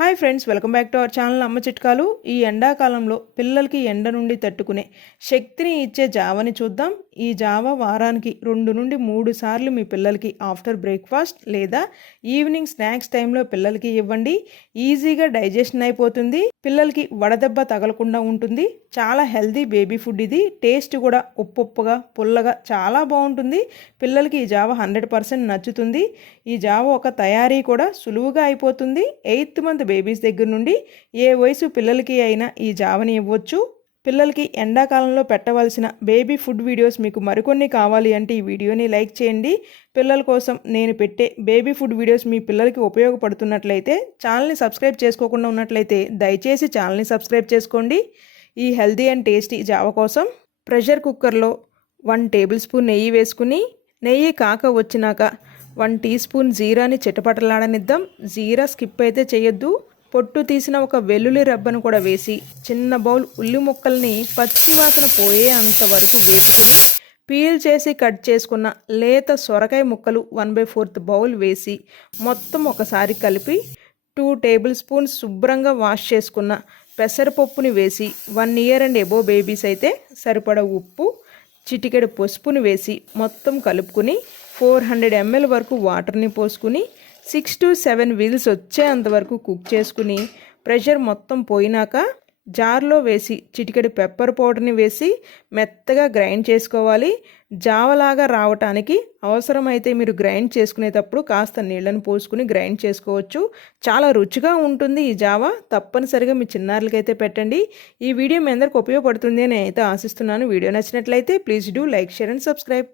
Hi friends, welcome back to our channel అమ్మ చిట్కాలు. ఈ ఎండాకాలంలో పిల్లలకి ఎండ నుండి తట్టుకునే శక్తిని ఇచ్చే జావని చూద్దాం. ఈ జావ వారానికి 2 నుండి 3 సార్లు మీ పిల్లలకి ఆఫ్టర్ బ్రేక్ఫాస్ట్ లేదా ఈవినింగ్ స్నాక్స్ టైంలో పిల్లలకి ఇవ్వండి. ఈజీగా డైజెషన్ అయిపోతుంది, పిల్లలకి వడదెబ్బ తగలకుండా ఉంటుంది. చాలా హెల్దీ బేబీ ఫుడ్ ఇది. టేస్ట్ కూడా ఉప్పుగా పుల్లగా చాలా బాగుంటుంది. పిల్లలకి ఈ జావ 100% నచ్చుతుంది. ఈ జావ ఒక తయారీ కూడా సులువుగా అయిపోతుంది. 8th మంత్ బేబీస్ దగ్గర నుండి ఏ వయసు పిల్లలకి అయినా ఈ జావని ఇవ్వచ్చు. పిల్లలకి ఎండాకాలంలో పెట్టవలసిన బేబీ ఫుడ్ వీడియోస్ మీకు మరికొన్ని కావాలి అంటే ఈ వీడియోని లైక్ చేయండి. పిల్లల కోసం నేను పెట్టే బేబీ ఫుడ్ వీడియోస్ మీ పిల్లలకి ఉపయోగపడుతున్నట్లయితే, ఛానల్ని సబ్స్క్రైబ్ చేసుకోకుండా ఉన్నట్లయితే దయచేసి ఛానల్ని సబ్స్క్రైబ్ చేసుకోండి. ఈ హెల్దీ అండ్ టేస్టీ జావ కోసం ప్రెషర్ కుక్కర్లో 1 టేబుల్ స్పూన్ నెయ్యి వేసుకుని, నెయ్యి కాక వచ్చినాక 1 టీ స్పూన్ జీరాని చిటపటలాడనిద్దాం. జీరా స్కిప్ అయితే చేయొద్దు. పొట్టు తీసిన ఒక వెల్లుల్లి రెబ్బను కూడా వేసి, చిన్న బౌల్ ఉల్లి ముక్కల్ని పచ్చి వాసన పోయే అంతవరకు వేసుకుని, పీల్ చేసి కట్ చేసుకున్న లేత సొరకాయ ముక్కలు 1/4 బౌల్ వేసి మొత్తం ఒకసారి కలిపి, 2 టేబుల్ స్పూన్స్ శుభ్రంగా వాష్ చేసుకున్న పెసరపప్పుని వేసి, 1 ఇయర్ అండ్ ఎబో బేబీస్ అయితే సరిపడ ఉప్పు, చిటికెడు పసుపుని వేసి మొత్తం కలుపుకుని 400 ml వరకు వాటర్ని పోసుకుని 6 to 7 విజిల్స్ వచ్చేంతవరకు కుక్ చేసుకుని, ప్రెషర్ మొత్తం పోయినాక జార్లో వేసి చిటికెడు పెప్పర్ పౌడర్ని వేసి మెత్తగా గ్రైండ్ చేసుకోవాలి. జావలాగా రావటానికి అవసరమైతే మీరు గ్రైండ్ చేసుకునేటప్పుడు కాస్త నీళ్ళని పోసుకుని గ్రైండ్ చేసుకోవచ్చు. చాలా రుచిగా ఉంటుంది ఈ జావ. తప్పనిసరిగా మీ చిన్నారులకైతే పెట్టండి. ఈ వీడియో మీ అందరికి ఉపయోగపడుతుంది అని అయితే ఆశిస్తున్నాను. వీడియో నచ్చినట్లయితే please do like, share and subscribe.